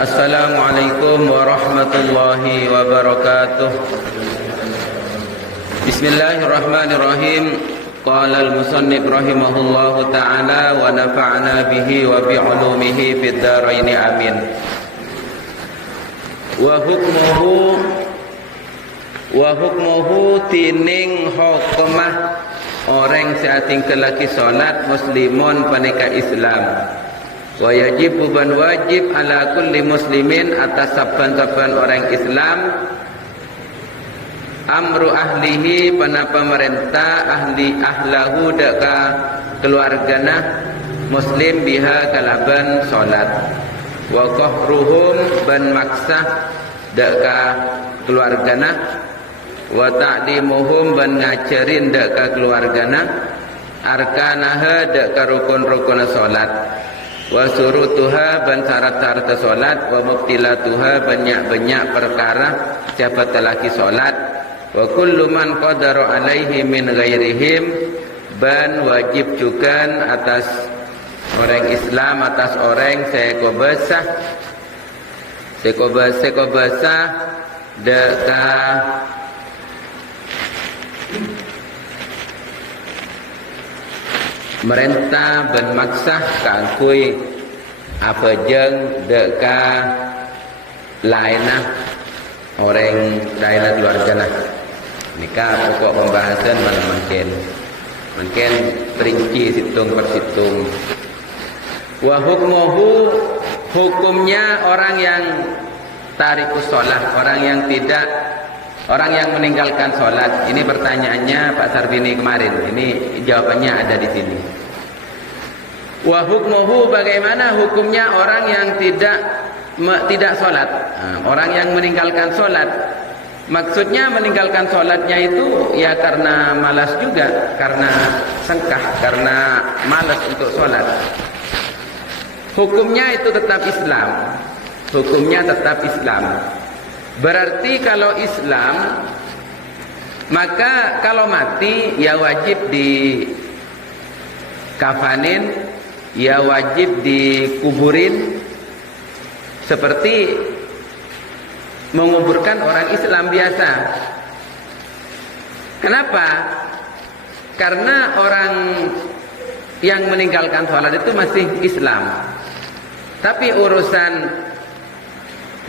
Assalamualaikum warahmatullahi wabarakatuh. Bismillahirrahmanirrahim. Qala al-musannif rahimahullahu ta'ala wa nafa'na bihi wa bi'ulumihi fid dharain amin. Wa hukmuhu tining hukumah orang sating kelaki salat muslimun paneka Islam. Wa yajibu ban wajib ala kulli muslimin atas saban-saban orang Islam amru ahlihi pana pemerintah ahlahu deka keluargana muslim biha kalaban salat wa qahruhum ban maksah deka keluargana wa ta'limuhum ban ngajarin deka keluargana arkanaha deka rukun-rukun salat wa surutuha ban syarat-syarat salat wa mubtilatuha banyak-banyak perkara siapa telaki salat wa kullu man qadara alaihi min ghairihim ban wajib juga atas orang Islam atas orang sekobasa deka merentah ben maksah kangkui apa jeng deka lainah orang daerah keluarga lah nikah pokok pembahasan mana mungkin perinci situng per situng. Wa hukmuhu hukumnya orang yang tarikus sholat, orang yang meninggalkan sholat. Ini pertanyaannya Pak Sarbini kemarin. Ini jawabannya ada di sini. Wa hukmuhu bagaimana hukumnya orang yang tidak sholat, orang yang meninggalkan sholat. Maksudnya meninggalkan sholatnya itu ya karena malas juga, karena sengkah, karena malas untuk sholat. Hukumnya itu tetap Islam. Hukumnya tetap Islam. Berarti kalau Islam, maka kalau mati ya wajib dikafanin, ya wajib dikuburin seperti menguburkan orang Islam biasa. Kenapa? Karena orang yang meninggalkan sholat itu masih Islam, tapi urusan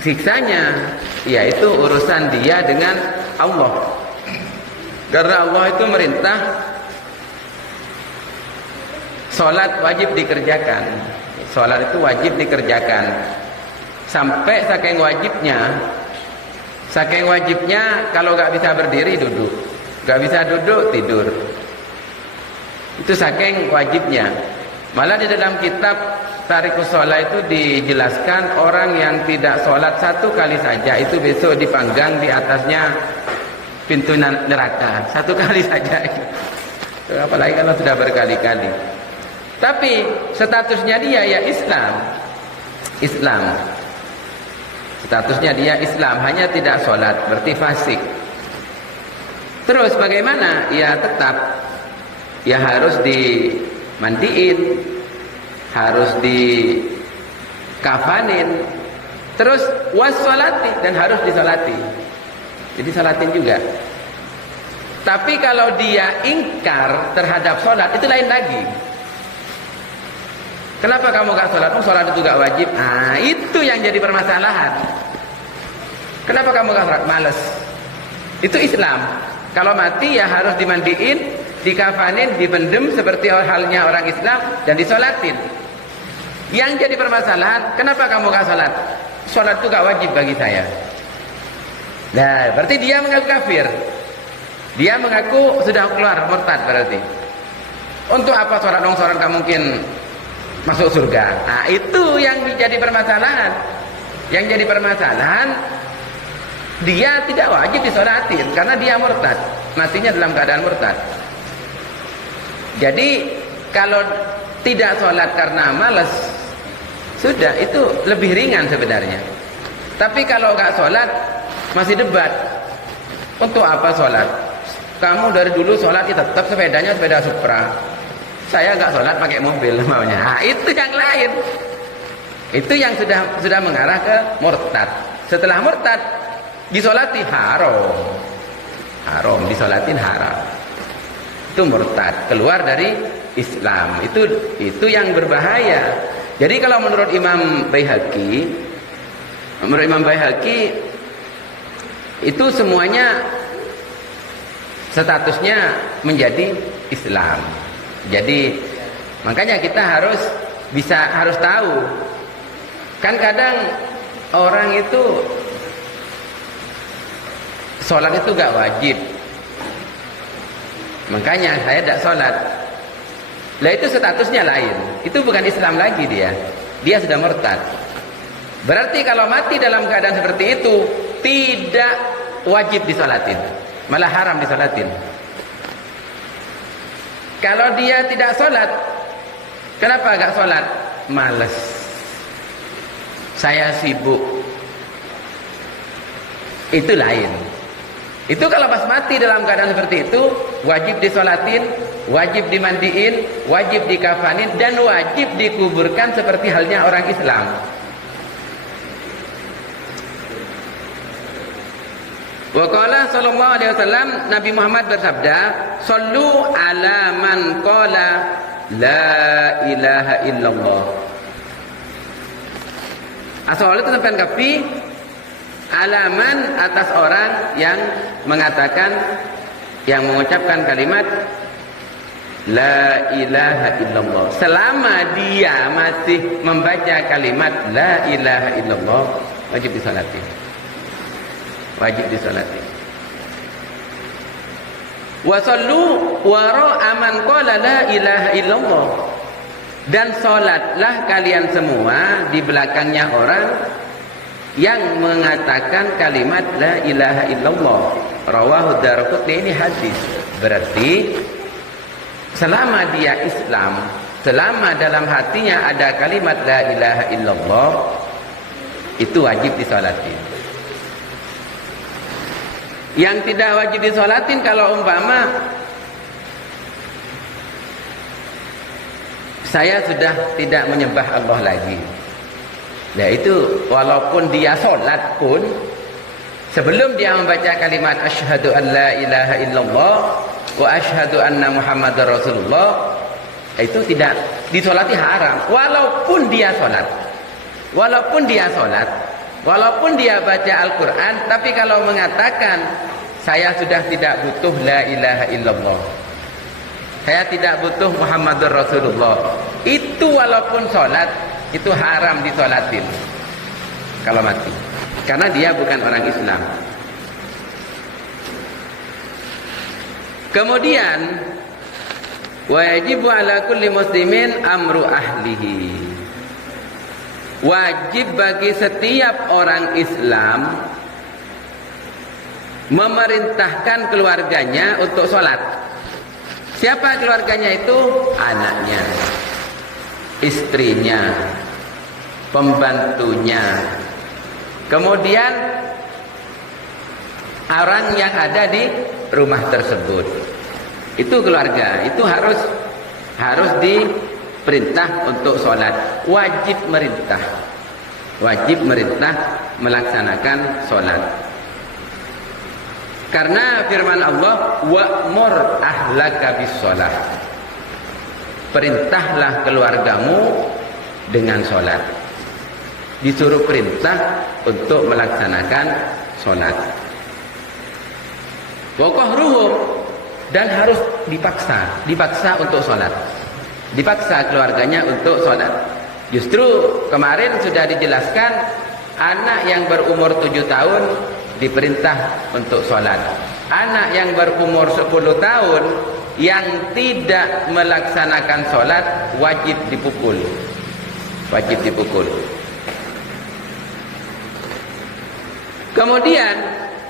siksanya yaitu urusan dia dengan Allah. Karena Allah itu merintah sholat wajib dikerjakan. Sholat itu wajib dikerjakan. Sampai saking wajibnya kalau gak bisa berdiri duduk, gak bisa duduk tidur. Itu saking wajibnya. Malah di dalam kitab Tarikus Sholat itu dijelaskan orang yang tidak sholat satu kali saja itu besok dipanggang di atasnya pintu neraka. Satu kali saja. Apalagi kalau sudah berkali-kali. Tapi statusnya dia ya Islam. Statusnya dia Islam, hanya tidak sholat, berarti fasik. Terus bagaimana? Ya tetap, ya harus dimandiin, harus dikafanin, terus wassolati, dan harus disolati. Jadi salatin juga. Tapi kalau dia ingkar terhadap sholat, itu lain lagi. Kenapa kamu gak sholat? Sholat itu gak wajib. Nah, itu yang jadi permasalahan. Kenapa kamu gak sholat? Males. Itu Islam. Kalau mati ya harus dimandiin, dikafanin, dipendem seperti halnya orang Islam dan disolatin. Yang jadi permasalahan, kenapa kamu gak sholat? Sholat itu gak wajib bagi saya. Nah, berarti dia mengaku kafir. Dia mengaku sudah keluar murtad berarti. Untuk apa sholat dong? Sholat gak mungkin masuk surga. Nah, itu yang menjadi permasalahan. Yang jadi permasalahan, dia tidak wajib disolatin karena dia murtad, matinya dalam keadaan murtad. Jadi kalau tidak sholat karena malas, sudah itu lebih ringan sebenarnya. Tapi kalau nggak sholat masih debat. Untuk apa sholat? Kamu dari dulu sholat tetap sepedanya sepeda Supra. Saya nggak sholat pakai mobil maunya. Nah, itu yang lain. Itu yang sudah mengarah ke murtad. Setelah murtad disolati haram. Haram, disolatin haram. Itu murtad, keluar dari Islam. Itu yang berbahaya. Jadi kalau menurut Imam Baihaqi itu semuanya statusnya menjadi Islam. Jadi makanya kita harus tahu. Kan kadang orang itu sholat itu gak wajib. Makanya saya tidak sholat. Lah itu statusnya lain. Itu bukan Islam lagi dia. Dia sudah murtad. Berarti kalau mati dalam keadaan seperti itu tidak wajib disolatin, malah haram disolatin. Kalau dia tidak sholat, kenapa gak sholat? Males, saya sibuk. Itu lain. Itu kalau pas mati dalam keadaan seperti itu, wajib disolatin, wajib dimandiin, wajib dikafanin, dan wajib dikuburkan seperti halnya orang Islam. Wa qala sallallahu alaihi wasallam, Nabi Muhammad bersabda, "Shallu ala man qala la ilaha illallah." Asal itu sampai kapi alaman atas orang yang mengatakan, yang mengucapkan kalimat la ilaha illallah. Selama dia masih membaca kalimat la ilaha illallah, wajib disalati. Wajib disalati. Wa sallu wara'a man qala la ilaha illallah. Dan salatlah kalian semua di belakangnya orang yang mengatakan kalimat la ilaha illallah. Rawahu Daraqutni, ini hadis. Berarti selama dia Islam, selama dalam hatinya ada kalimat la ilaha illallah, itu wajib disolati. Yang tidak wajib disolatin kalau umpama saya sudah tidak menyembah Allah lagi. Nah itu walaupun dia sholat pun, sebelum dia membaca kalimat asyhadu an la ilaha illallah wa asyhadu anna muhammadar rasulullah, itu tidak disolati, haram. Walaupun dia sholat, walaupun dia baca Al-Quran, tapi kalau mengatakan saya sudah tidak butuh la ilaha illallah, saya tidak butuh muhammadur rasulullah, itu walaupun sholat, itu haram disolatin kalau mati, karena dia bukan orang Islam. Kemudian wajib ala kulli muslimin amru ahlihi. Wajib bagi setiap orang Islam memerintahkan keluarganya untuk sholat. Siapa keluarganya itu? Anaknya, istrinya, pembantunya, kemudian orang yang ada di rumah tersebut. Itu keluarga, itu harus diperintah untuk sholat. Wajib merintah melaksanakan sholat. Karena firman Allah, wa'mur ahlaka bis sholat. Perintahlah keluargamu dengan sholat. Disuruh perintah untuk melaksanakan sholat. Waqahruhum, dan harus dipaksa untuk sholat. Dipaksa keluarganya untuk sholat. Justru kemarin sudah dijelaskan, anak yang berumur 7 tahun diperintah untuk sholat. Anak yang berumur 10 tahun yang tidak melaksanakan sholat wajib dipukul. Wajib dipukul. Kemudian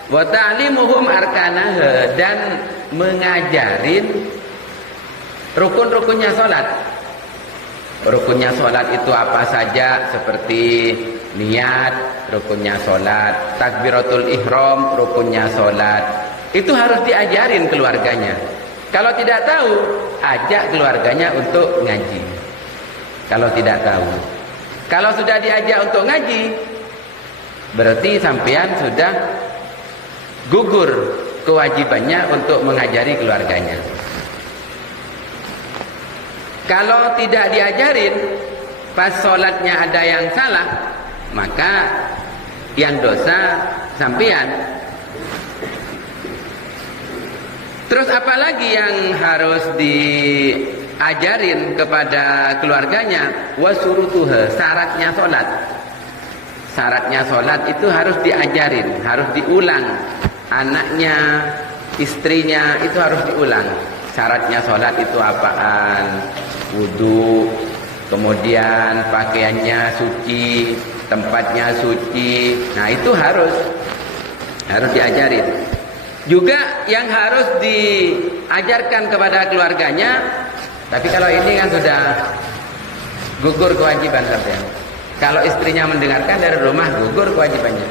wa ta'limuhum arkanaha, dan mengajarin rukun-rukunnya sholat. Rukunnya sholat itu apa saja, seperti niat, rukunnya sholat, takbiratul ihram, rukunnya sholat. Itu harus diajarin keluarganya. Kalau tidak tahu, ajak keluarganya untuk ngaji. Kalau tidak tahu. Kalau sudah diajak untuk ngaji, berarti sampean sudah gugur kewajibannya untuk mengajari keluarganya. Kalau tidak diajarin, pas sholatnya ada yang salah, maka yang dosa sampean. Terus apalagi yang harus diajarin kepada keluarganya? Wasurutuha, syaratnya sholat. Syaratnya sholat itu harus diajarin, harus diulang. Anaknya, istrinya itu harus diulang. Syaratnya sholat itu apaan? Wudu, kemudian pakaiannya suci, tempatnya suci. Nah itu harus diajarin. Juga yang harus diajarkan kepada keluarganya. Tapi kalau ini kan sudah gugur kewajiban sampean. Kalau istrinya mendengarkan dari rumah, gugur kewajibannya.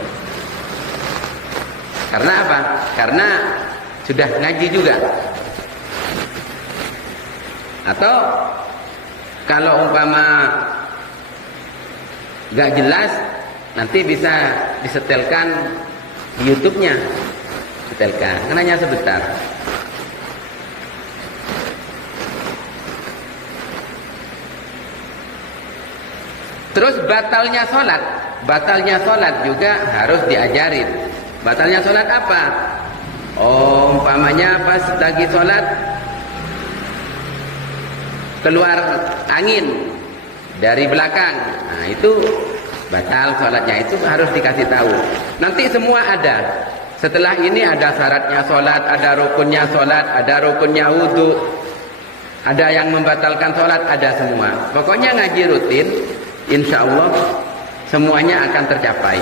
Karena apa? Karena sudah ngaji juga. Atau kalau umpama gak jelas, nanti bisa disetelkan di YouTube-nya. Setelkan, hanya sebentar. Terus batalnya sholat juga harus diajarin. Batalnya sholat apa? Oh, umpamanya pas lagi sholat keluar angin dari belakang, nah itu batal sholatnya, itu harus dikasih tahu. Nanti semua ada. Setelah ini ada syaratnya sholat, ada rukunnya sholat, ada rukunnya wudhu, ada yang membatalkan sholat, ada semua. Pokoknya ngaji rutin, insya Allah semuanya akan tercapai.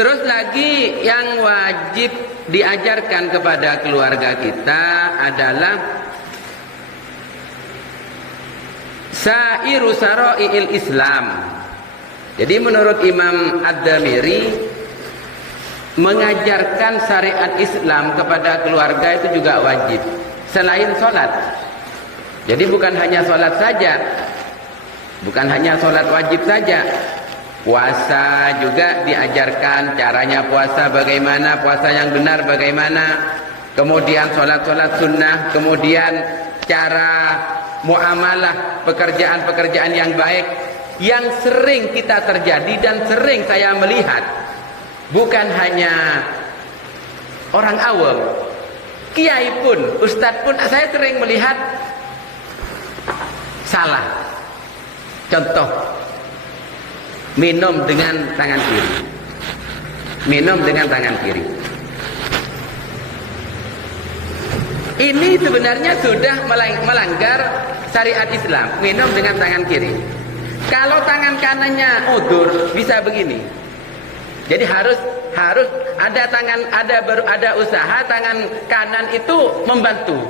Terus lagi yang wajib diajarkan kepada keluarga kita adalah sairu sara'iil Islam. Jadi menurut Imam Ad-Damiri, mengajarkan syariat Islam kepada keluarga itu juga wajib, selain sholat. Jadi bukan hanya sholat saja, bukan hanya sholat wajib saja, puasa juga diajarkan caranya puasa bagaimana, puasa yang benar bagaimana, kemudian sholat-sholat sunnah, kemudian cara muamalah, pekerjaan-pekerjaan yang baik. Yang sering kita terjadi dan sering saya melihat, bukan hanya orang awam, kiai pun, ustadz pun, saya sering melihat salah. Contoh, minum dengan tangan kiri. Minum dengan tangan kiri. Ini sebenarnya sudah melanggar syariat Islam. Minum dengan tangan kiri. Kalau tangan kanannya udur, bisa begini. Jadi harus ada usaha tangan kanan itu membantu.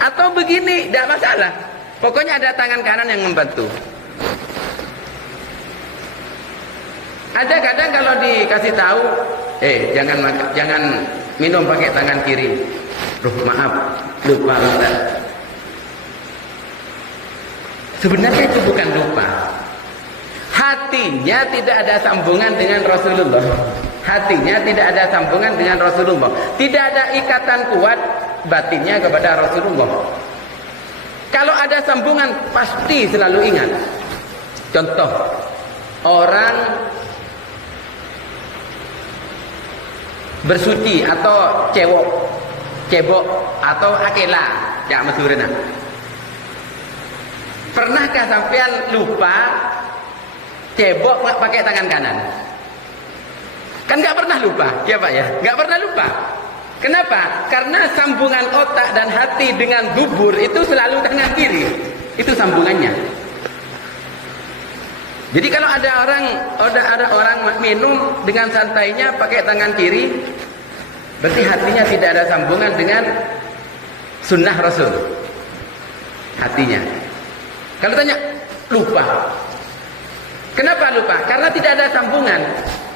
Atau begini, tidak masalah. Pokoknya ada tangan kanan yang membantu. Ada kadang kalau dikasih tahu, jangan minum pakai tangan kiri. Maaf, lupa Ustaz. Sebenarnya itu bukan lupa. Hatinya tidak ada sambungan dengan Rasulullah. Hatinya tidak ada sambungan dengan Rasulullah. Tidak ada ikatan kuat batinnya kepada Rasulullah. Kalau ada sambungan, pasti selalu ingat. Contoh, orang bersuci atau cebok atau akela, ya masurina. Pernahkah sampean lupa cebok pakai tangan kanan? Kan nggak pernah lupa, ya Pak ya? Nggak pernah lupa. Kenapa? Karena sambungan otak dan hati dengan dubur itu selalu tangan kiri. Itu sambungannya. Jadi kalau ada orang minum dengan santainya pakai tangan kiri, berarti hatinya tidak ada sambungan dengan sunnah Rasul. Hatinya. Kalau tanya, lupa. Kenapa lupa? Karena tidak ada sambungan.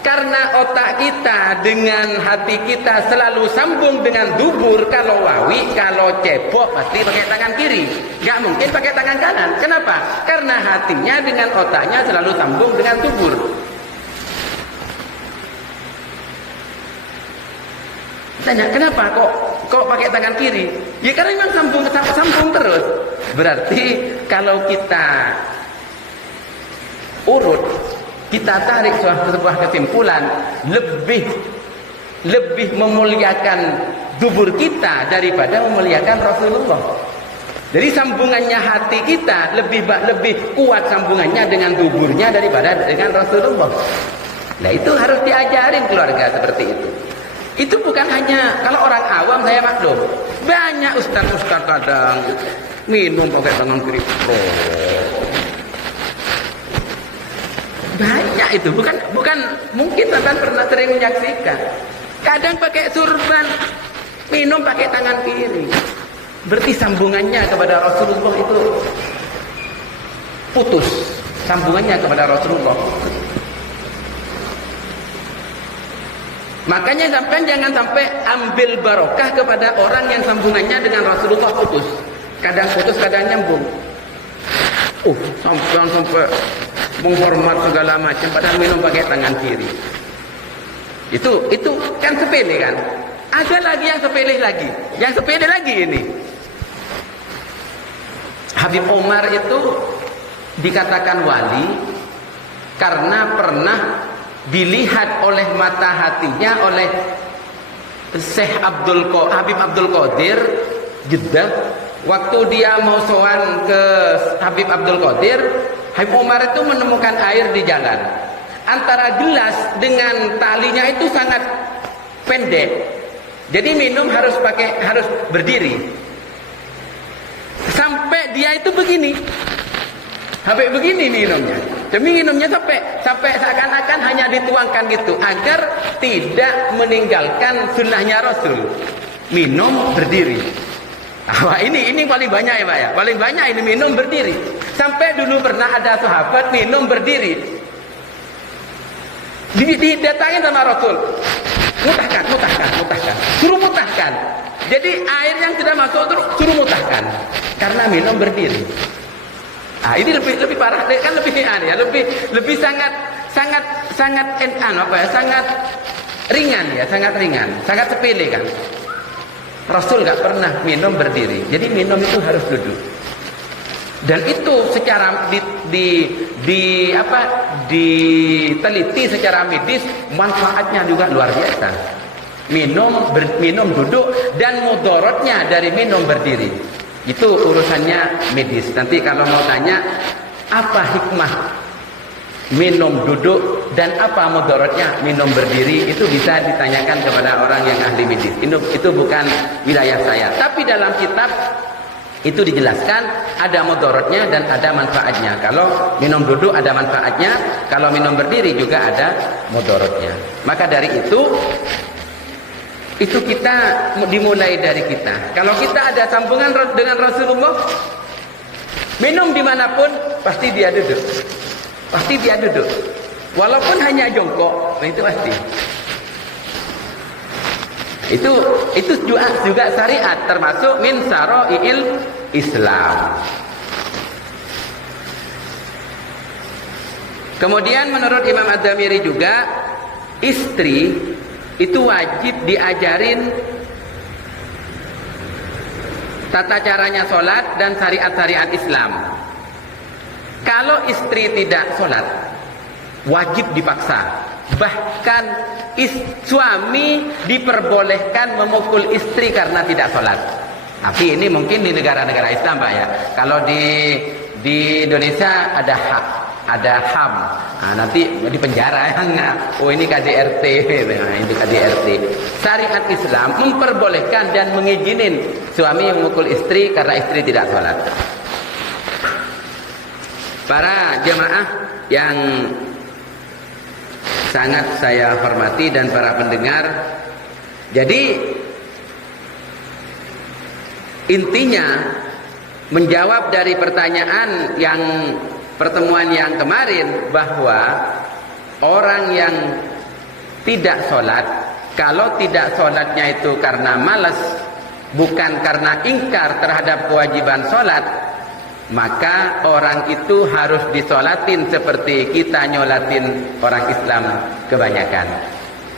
Karena otak kita dengan hati kita selalu sambung dengan dubur. Kalau wawi, kalau cebok pasti pakai tangan kiri, nggak mungkin pakai tangan kanan. Kenapa? Karena hatinya dengan otaknya selalu sambung dengan dubur. Tanya, kenapa kok pakai tangan kiri? Ya karena memang sambung terus. Berarti kalau kita urut, kita tarik sebuah kesimpulan, lebih memuliakan dubur kita daripada memuliakan Rasulullah. Jadi sambungannya hati kita lebih kuat sambungannya dengan duburnya daripada dengan Rasulullah. Nah itu harus diajarin keluarga seperti itu. Itu bukan hanya kalau orang awam, saya maklum. Banyak ustaz-ustaz kadang minum pakai tangan kiri. Banyak itu, bukan mungkin teman pernah sering menyaksikan. Kadang pakai surban, minum pakai tangan kiri. Berarti sambungannya kepada Rasulullah itu putus. Sambungannya kepada Rasulullah. Makanya jangan sampai ambil barokah kepada orang yang sambungannya dengan Rasulullah putus. Kadang putus, kadang nyambung. Sampai menghormat segala macam padahal minum pakai tangan kiri. Itu kan sepele kan? Ada lagi yang sepele lagi. Yang sepele lagi ini. Habib Omar itu dikatakan wali karena pernah dilihat oleh mata hatinya oleh Syekh Habib Abdul Qadir Jeddah. Waktu dia mau sowan ke Habib Abdul Qadir, Habib Omar itu menemukan air di jalan. Antara gelas dengan talinya itu sangat pendek. Jadi minum harus berdiri. Sampai dia itu begini. Sampai begini minumnya. Demi minumnya sampai seakan-akan hanya dituangkan gitu agar tidak meninggalkan sunnahnya Rasul. Minum berdiri. Wah, ini paling banyak ya Pak ya. Paling banyak ini minum berdiri. Sampai dulu pernah ada sahabat minum berdiri. Didatangin sama Rasul. Mutahkan. Suruh mutahkan. Jadi air yang sudah masuk terus suruh mutahkan. Karena minum berdiri. Ini lebih parah kan, lebih sangat ringan, sangat sepele kan. Rasul gak pernah minum berdiri. Jadi minum itu harus duduk. Dan itu secara diteliti secara medis manfaatnya juga luar biasa. Minum duduk dan mudaratnya dari minum berdiri. Itu urusannya medis. Nanti kalau mau tanya apa hikmah minum duduk dan apa mudaratnya minum berdiri, itu bisa ditanyakan kepada orang yang ahli medis. Itu bukan wilayah saya. Tapi dalam kitab itu dijelaskan ada mudaratnya dan ada manfaatnya. Kalau minum duduk ada manfaatnya, kalau minum berdiri juga ada mudaratnya. Maka dari itu kita dimulai dari kita. Kalau kita ada sambungan dengan Rasulullah, minum dimanapun pasti dia duduk. Walaupun hanya jongkok, itu pasti. Itu juga syariat, termasuk min syara'il Islam. Kemudian menurut Imam Ad-Damiri juga, istri itu wajib diajarin tata caranya sholat dan syariat-syariat Islam. Kalau istri tidak sholat, wajib dipaksa. Bahkan suami diperbolehkan memukul istri karena tidak sholat. Tapi ini mungkin di negara-negara Islam Pak ya. Kalau di Indonesia ada HAM. Nanti di penjara. Ini KDRT. Ini KDRT. Syariat Islam memperbolehkan dan mengizinin suami yang memukul istri karena istri tidak sholat. Para jemaah yang sangat saya hormati dan para pendengar, jadi intinya menjawab dari pertanyaan yang pertemuan yang kemarin, bahwa orang yang tidak sholat, kalau tidak sholatnya itu karena malas, bukan karena ingkar terhadap kewajiban sholat, maka orang itu harus disolatin seperti kita nyolatin orang Islam kebanyakan,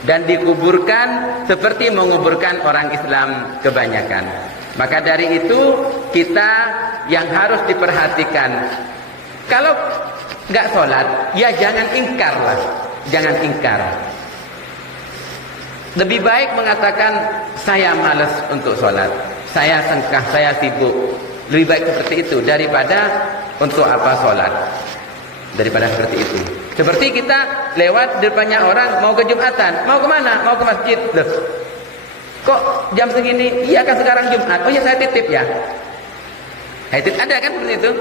dan dikuburkan seperti menguburkan orang Islam kebanyakan. Maka dari itu kita yang harus diperhatikan, kalau nggak sholat ya jangan ingkar lah, jangan ingkar. Lebih baik mengatakan saya malas untuk sholat, saya sengkah, saya sibuk. Lebih baik seperti itu daripada untuk apa sholat, daripada seperti itu. Seperti kita lewat depannya orang mau ke Jumatan, mau kemana? Mau ke masjid. Loh, kok jam segini? Iya kan sekarang Jumat. Oh ya saya titip ya. Titip ada kan seperti itu?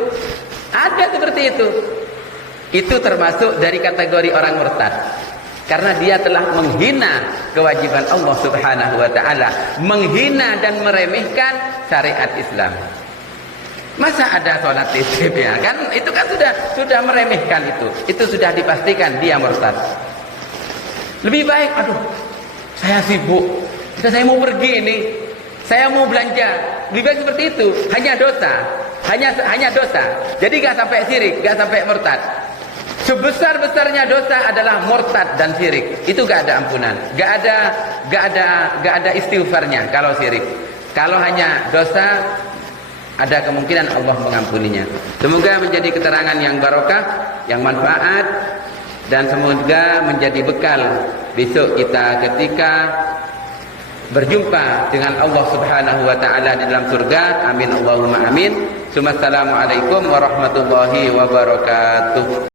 Ada seperti itu. Itu termasuk dari kategori orang murtad. Karena dia telah menghina kewajiban Allah Subhanahu wa taala, menghina dan meremehkan syariat Islam. Masa ada sholat titip ya? Kan itu kan sudah meremehkan itu. Itu sudah dipastikan dia murtad. Lebih baik, aduh, saya sibuk. Saya mau pergi ini. Saya mau belanja. Lebih baik seperti itu. Hanya dosa. Hanya dosa. Jadi gak sampai syirik, gak sampai murtad. Sebesar-besarnya dosa adalah murtad dan syirik. Itu gak ada ampunan. Gak ada istighfarnya kalau syirik. Kalau hanya dosa, ada kemungkinan Allah mengampuninya. Semoga menjadi keterangan yang barokah, yang manfaat, dan semoga menjadi bekal besok kita ketika berjumpa dengan Allah Subhanahu wa taala di dalam surga. Amin Allahumma amin. Assalamualaikum warahmatullahi wabarakatuh.